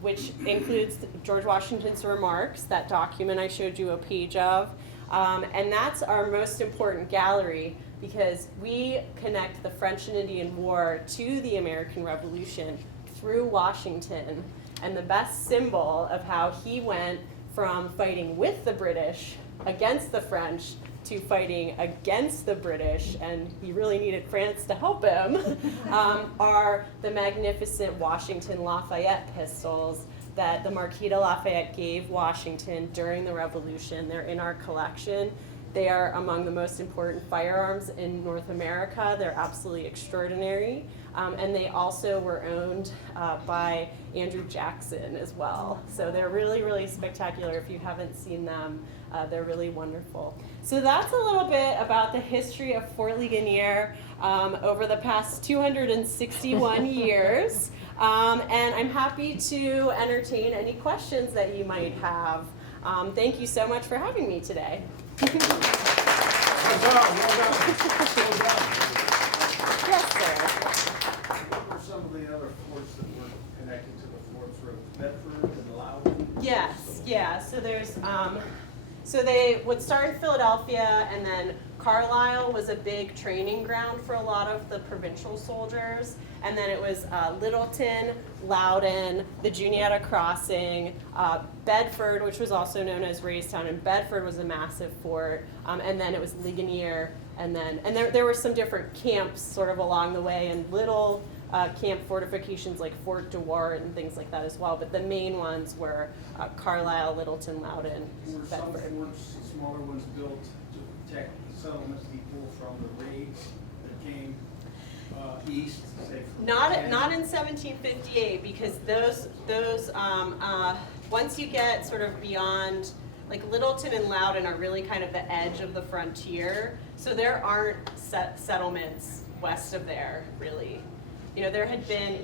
which includes George Washington's remarks, that document I showed you a page of. And that's our most important gallery because we connect the French and Indian War to the American Revolution through Washington. And the best symbol of how he went from fighting with the British against the French to fighting against the British, and he really needed France to help him, are the magnificent Washington Lafayette pistols that the Marquis de Lafayette gave Washington during the Revolution. They're in our collection. They are among the most important firearms in North America. They're absolutely extraordinary. And they also were owned by Andrew Jackson as well. So they're really, really spectacular. If you haven't seen them, they're really wonderful. So that's a little bit about the history of Fort Ligonier over the past 261 years. And I'm happy to entertain any questions that you might have. Thank you so much for having me today. Well done, well done. Well done. Yes, sir. What were some of the other forts that were connected to the forts? Bedford and Loudoun? Yes, yeah. So there's, so they would start in Philadelphia, and then Carlisle was a big training ground for a lot of the provincial soldiers. And then it was Littleton, Loudoun, the Juniata Crossing, Bedford, which was also known as Raystown, and Bedford was a massive fort. And then it was Ligonier, and there were some different camps sort of along the way, and little camp fortifications like Fort Dewart and things like that as well. But the main ones were Carlisle, Littleton, Loudon, Were some Bedford. forts, smaller ones, built to protect settlement people from the raids that came east, say from Not Japan? in 1758, because those once you get sort of beyond, like Littleton and Loudon are really kind of the edge of the frontier, so there aren't settlements west of there, really. You know, there had been,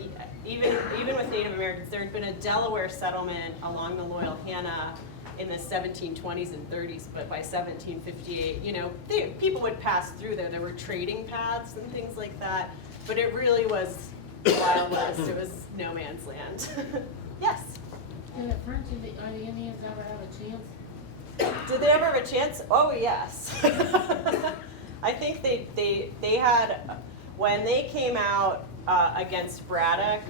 even with Native Americans, there had been a Delaware settlement along the Loyalhanna in the 1720s and 30s, but by 1758, you know, people would pass through there. There were trading paths and things like that, but it really was Wild West. It was no man's land. Yes? Did the French and the Indians ever have a chance? Did they ever have a chance? Oh, yes. I think they had, when they came out against Braddock,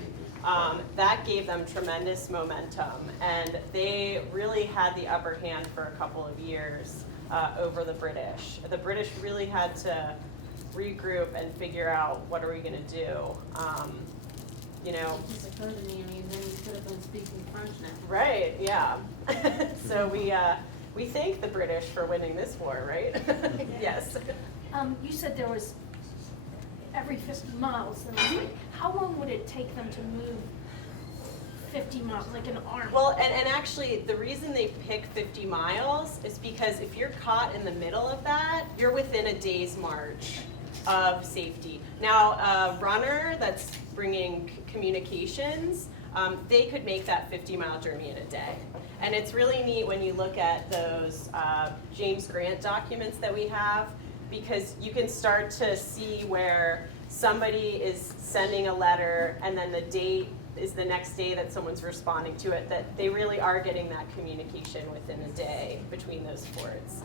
that gave them tremendous momentum, and they really had the upper hand for a couple of years over the British. The British really had to regroup and figure out what are we going to do. You know. It just occurred to me, I mean, then you could have been speaking French now. Right. Yeah. So we thank the British for winning this war, right? Yes. You said there was every 50 miles. And I was like, how long would it take them to move 50 miles, like an army? Well, and actually, the reason they pick 50 miles is because if you're caught in the middle of that, you're within a day's march of safety. Now, a runner that's bringing communications, they could make that 50-mile journey in a day. And it's really neat when you look at those James Grant documents that we have, because you can start to see where somebody is sending a letter and then the date is the next day that someone's responding to it, that they really are getting that communication within a day between those forts.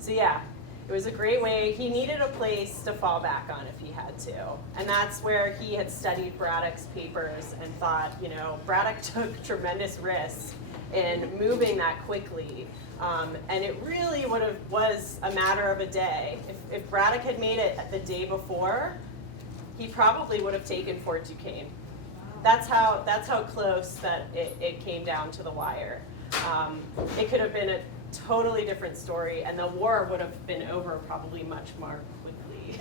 So yeah, it was a great way. He needed a place to fall back on if he had to. And that's where he had studied Braddock's papers and thought, you know, Braddock took tremendous risks in moving that quickly. And it really was a matter of a day. If Braddock had made it the day before, he probably would have taken Fort Duquesne. That's how close that it came down to the wire. It could have been a totally different story, and the war would have been over probably much more quickly.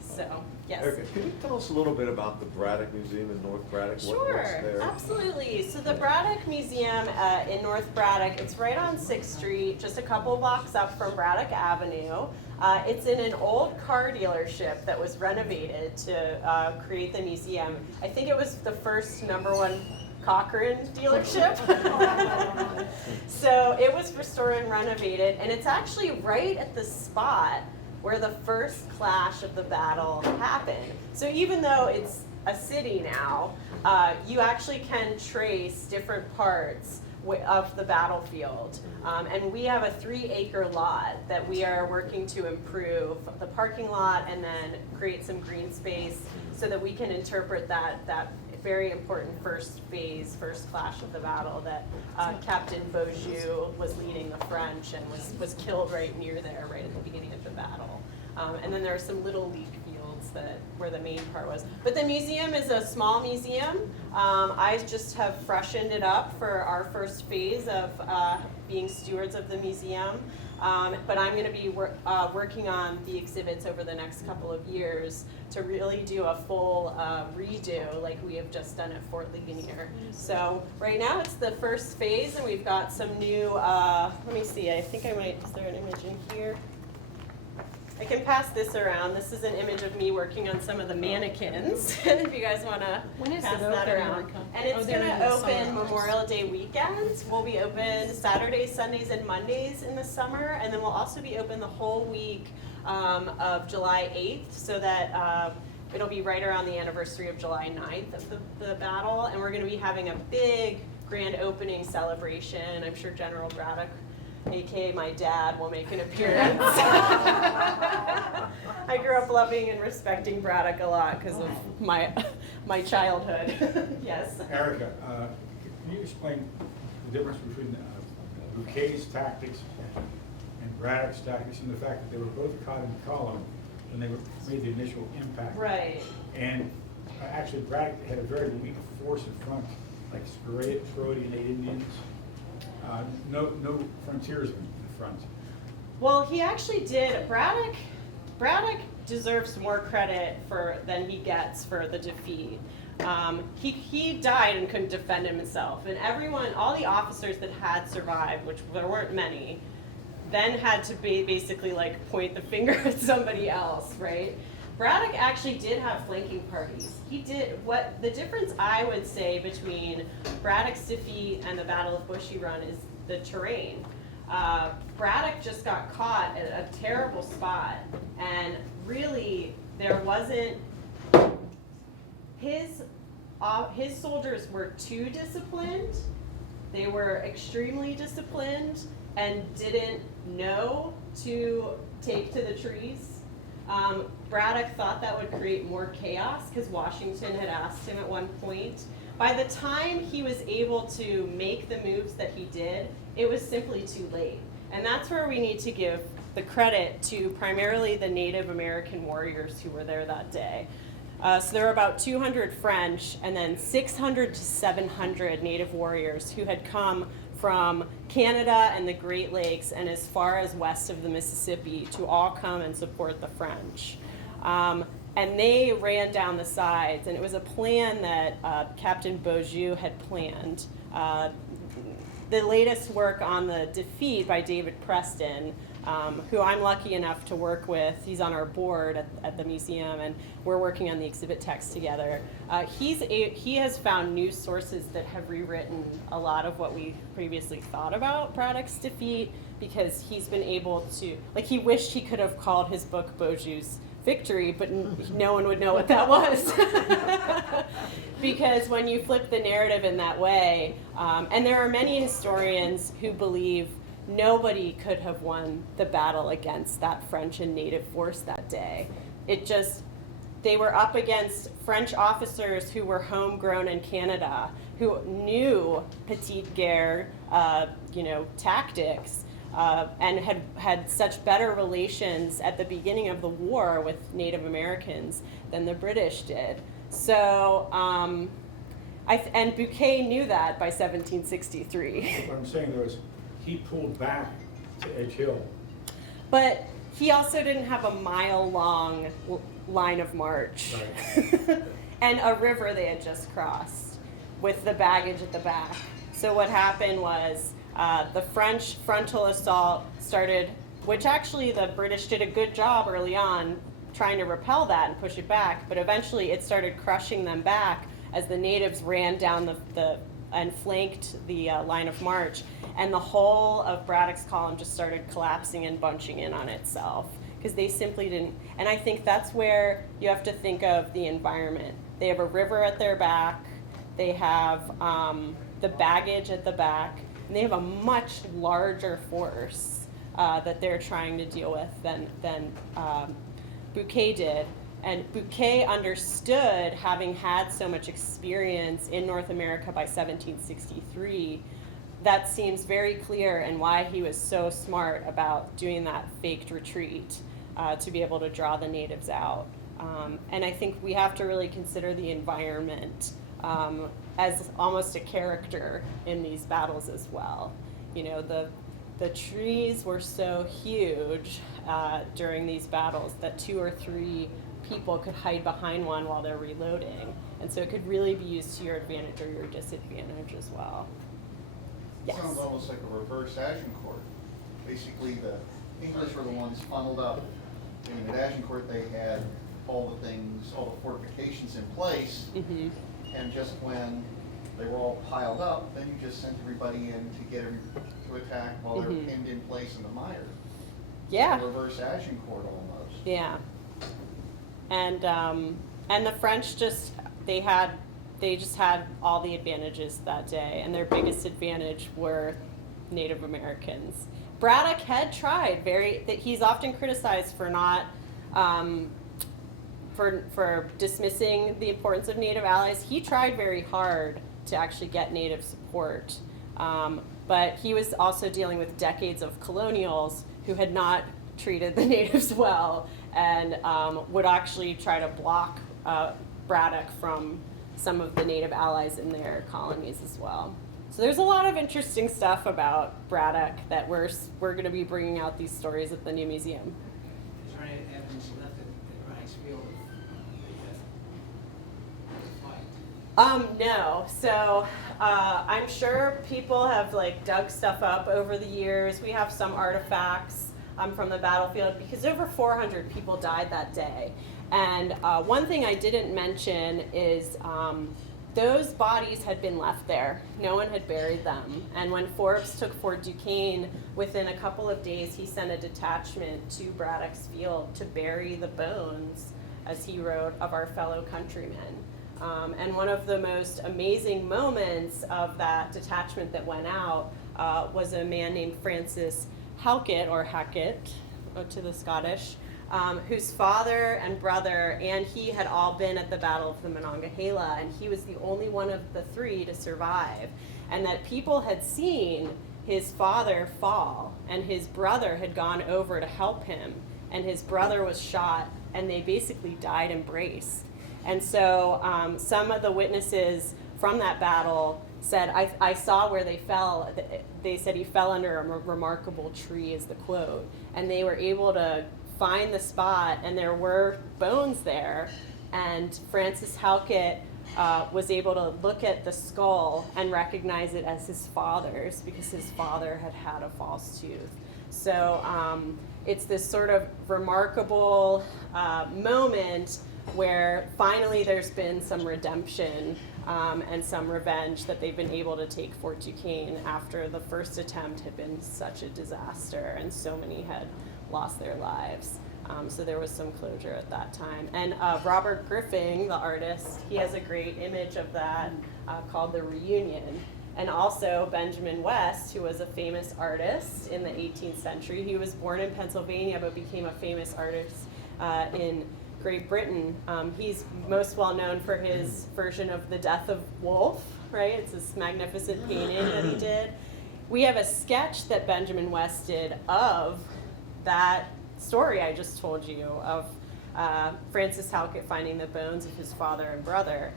So, yes. Erica, can you tell us a little bit about the Braddock Museum in North Braddock? Sure, What's there? absolutely. So the Braddock Museum in North Braddock, it's right on 6th Street, just a couple blocks up from Braddock Avenue. It's in an old car dealership that was renovated to create the museum. I think it was the first #1 Cochrane dealership. So it was restored and renovated, and it's actually right at the spot where the first clash of the battle happened. So even though it's a city now, you actually can trace different parts of the battlefield. And we have a 3-acre lot that we are working to improve the parking lot and then create some green space so that we can interpret that very important first clash of the battle that Captain Beaujeu was leading the French and was killed right near there, right at the beginning of the battle. And then there are some little league fields where the main part was. But the museum is a small museum. I just have freshened it up for our first phase of being stewards of the museum. But I'm going to be working on the exhibits over the next couple of years to really do a full redo like we have just done at Fort Ligonier. So right now it's the first phase, and we've got some new, let me see, I think I might, is there an image in here? I can pass this around. This is an image of me working on some of the mannequins, if you guys want to pass that around. And it's going to open Memorial Day weekend. We'll be open Saturdays, Sundays, and Mondays in the summer, and then we'll also be open the whole week of July 8th, so that it'll be right around the anniversary of July 9th of the battle, and we're going to be having a big grand opening celebration. I'm sure General Braddock, aka my dad, will make an appearance. I grew up loving and respecting Braddock a lot because of my childhood. Yes. Erica, can you explain the difference between Bouquet's tactics and Braddock's tactics, and the fact that they were both caught in column when they made the initial impact? Right. And actually, Braddock had a very weak force in front, like Scrodian Indians. No frontiersmen in the front. Well, he actually did. Braddock deserves more credit than he gets for the defeat. He died and couldn't defend himself, and all the officers that had survived, which there weren't many, then had to basically like point the finger at somebody else, right? Braddock actually did have flanking parties. He did. What the difference I would say between Braddock's defeat and the Battle of Bushy Run is the terrain. Braddock just got caught at a terrible spot, and really there wasn't. His soldiers were too disciplined. They were extremely disciplined and didn't know to take to the trees. Braddock thought that would create more chaos because Washington had asked him at one point. By the time he was able to make the moves that he did, it was simply too late. And that's where we need to give the credit to primarily the Native American warriors who were there that day. So there were about 200 French and then 600 to 700 Native warriors who had come from Canada and the Great Lakes and as far as west of the Mississippi to all come and support the French. And they ran down the sides, and it was a plan that Captain Beaujeu had planned. The latest work on the defeat by David Preston, who I'm lucky enough to work with, he's on our board at the museum, and we're working on the exhibit text together. He has found new sources that have rewritten a lot of what we previously thought about Braddock's defeat, because he's been able to, like, he wished he could have called his book Beaujeu's Victory, but no one would know what that was. Because when you flip the narrative in that way, and there are many historians who believe nobody could have won the battle against that French and native force that day. They were up against French officers who were homegrown in Canada, who knew petite guerre, tactics, and had such better relations at the beginning of the war with Native Americans than the British did. So, and Bouquet knew that by 1763. What I'm saying though is, he pulled back to Edge Hill. But he also didn't have a mile-long line of march. Right. And a river they had just crossed with the baggage at the back. So what happened was the French frontal assault started, which actually the British did a good job early on trying to repel that and push it back, but eventually it started crushing them back as the natives ran down and flanked the line of march, and the whole of Braddock's column just started collapsing and bunching in on itself because they simply didn't. And I think that's where you have to think of the environment. They have a river at their back, they have the baggage at the back, and they have a much larger force that they're trying to deal with than Bouquet did. And Bouquet understood, having had so much experience in North America by 1763, that seems very clear, and why he was so smart about doing that faked retreat to be able to draw the natives out. And I think we have to really consider the environment as almost a character in these battles as well. You know, the trees were so huge during these battles that 2 or 3 people could hide behind one while they're reloading. And so it could really be used to your advantage or your disadvantage as well. Yes. Sounds almost like a reverse Agincourt. Basically, the English were the ones funneled up. And at Agincourt, they had all the things, all the fortifications in place. Mm-hmm. And just when they were all piled up, then you just sent everybody in to get to attack while they were pinned in place in the mire. Yeah. So reverse Agincourt almost. Yeah. And the French they just had all the advantages that day, and their biggest advantage were Native Americans. Braddock had tried he's often criticized for not for dismissing the importance of Native allies. He tried very hard to actually get Native support, but he was also dealing with decades of colonials who had not treated the natives well, and would actually try to block Braddock from some of the Native allies in their colonies as well. So there's a lot of interesting stuff about Braddock that we're going to be bringing out these stories at the new museum. Is there any evidence left at Braddock's Field of the fight? No. So I'm sure people have dug stuff up over the years. We have some artifacts from the battlefield because over 400 people died that day. And one thing I didn't mention is those bodies had been left there. No one had buried them. And when Forbes took Fort Duquesne, within a couple of days, he sent a detachment to Braddock's Field to bury the bones, as he wrote, of our fellow countrymen. And one of the most amazing moments of that detachment that went out was a man named Francis Halkett, or Hackett to the Scottish, whose father and brother and he had all been at the Battle of the Monongahela, and he was the only one of the 3 to survive. And that people had seen his father fall, and his brother had gone over to help him, and his brother was shot, and they basically died embraced. And so some of the witnesses from that battle said, I saw where they fell. They said he fell under a remarkable tree, is the quote. And they were able to find the spot, and there were bones there. And Francis Halkett was able to look at the skull and recognize it as his father's, because his father had had a false tooth. So it's this sort of remarkable moment where finally there's been some redemption and some revenge, that they've been able to take Fort Duquesne after the first attempt had been such a disaster and so many had lost their lives. So there was some closure at that time. And Robert Griffin, the artist, he has a great image of that called The Reunion. And also Benjamin West, who was a famous artist in the 18th century. He was born in Pennsylvania but became a famous artist in Great Britain. He's most well known for his version of The Death of Wolfe, right? It's this magnificent painting that he did. We have a sketch that Benjamin West did of that story I just told you, of Francis Halkett finding the bones of his father and brother.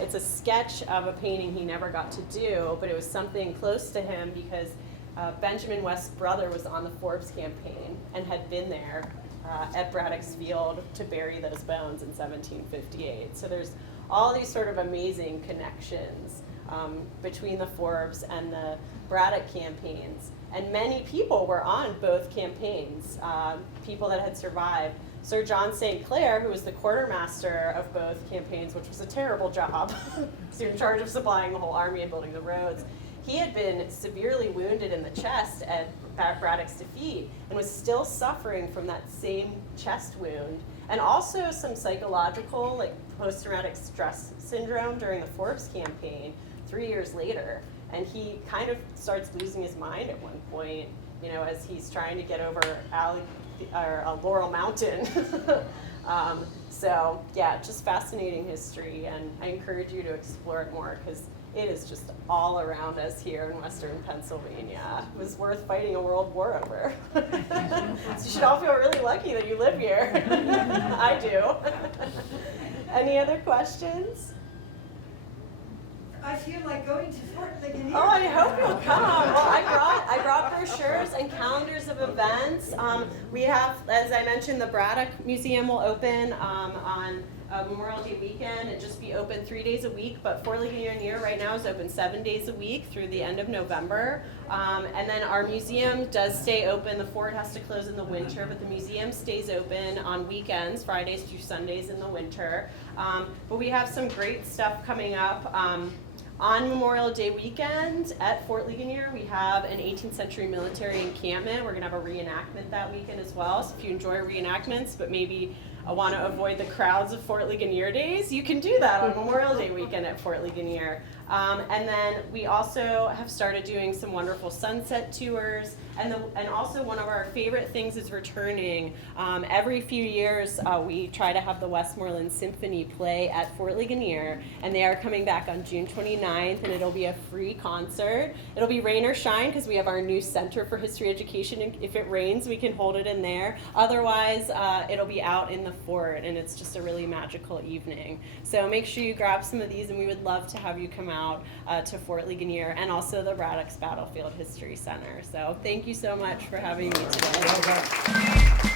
It's a sketch of a painting he never got to do, but it was something close to him because Benjamin West's brother was on the Forbes campaign and had been there at Braddock's Field to bury those bones in 1758. So there's all these sort of amazing connections between the Forbes and the Braddock campaigns. And many people were on both campaigns, people that had survived. Sir John St. Clair, who was the quartermaster of both campaigns, which was a terrible job, he was in charge of supplying the whole army and building the roads. He had been severely wounded in the chest at Braddock's defeat and was still suffering from that same chest wound, and also some psychological, like post-traumatic stress syndrome during the Forbes campaign 3 years later. And he kind of starts losing his mind at one point, you know, as he's trying to get over Laurel Mountain. So yeah, just fascinating history, and I encourage you to explore it more because It is just all around us here in Western Pennsylvania. It was worth fighting a world war over. So you should all feel really lucky that you live here. I do. Any other questions? I feel like going to Fort Ligonier. Oh, I hope you'll come. Well, I brought brochures and calendars of events. We have, as I mentioned, the Braddock Museum will open on Memorial Day weekend and just be open 3 days a week, but Fort Ligonier right now is open 7 days a week through the end of November. And then our museum does stay open. The fort has to close in the winter, but the museum stays open on weekends, Fridays through Sundays in the winter. But we have some great stuff coming up. On Memorial Day weekend at Fort Ligonier, we have an 18th century military encampment. We're going to have a reenactment that weekend as well. So if you enjoy reenactments, but maybe want to avoid the crowds of Fort Ligonier days, you can do that on Memorial Day weekend at Fort Ligonier. And then we also have started doing some wonderful sunset tours. And also one of our favorite things is returning. Every few years, we try to have the Westmoreland Symphony play at Fort Ligonier, and they are coming back on June 29th, and it'll be a free concert. It'll be rain or shine because we have our new Center for History Education, and if it rains, we can hold it in there. Otherwise, it'll be out in the fort, and it's just a really magical evening. So make sure you grab some of these, and we would love to have you come out to Fort Ligonier and also the Braddock's Battlefield History Center. So thank you so much for having me today.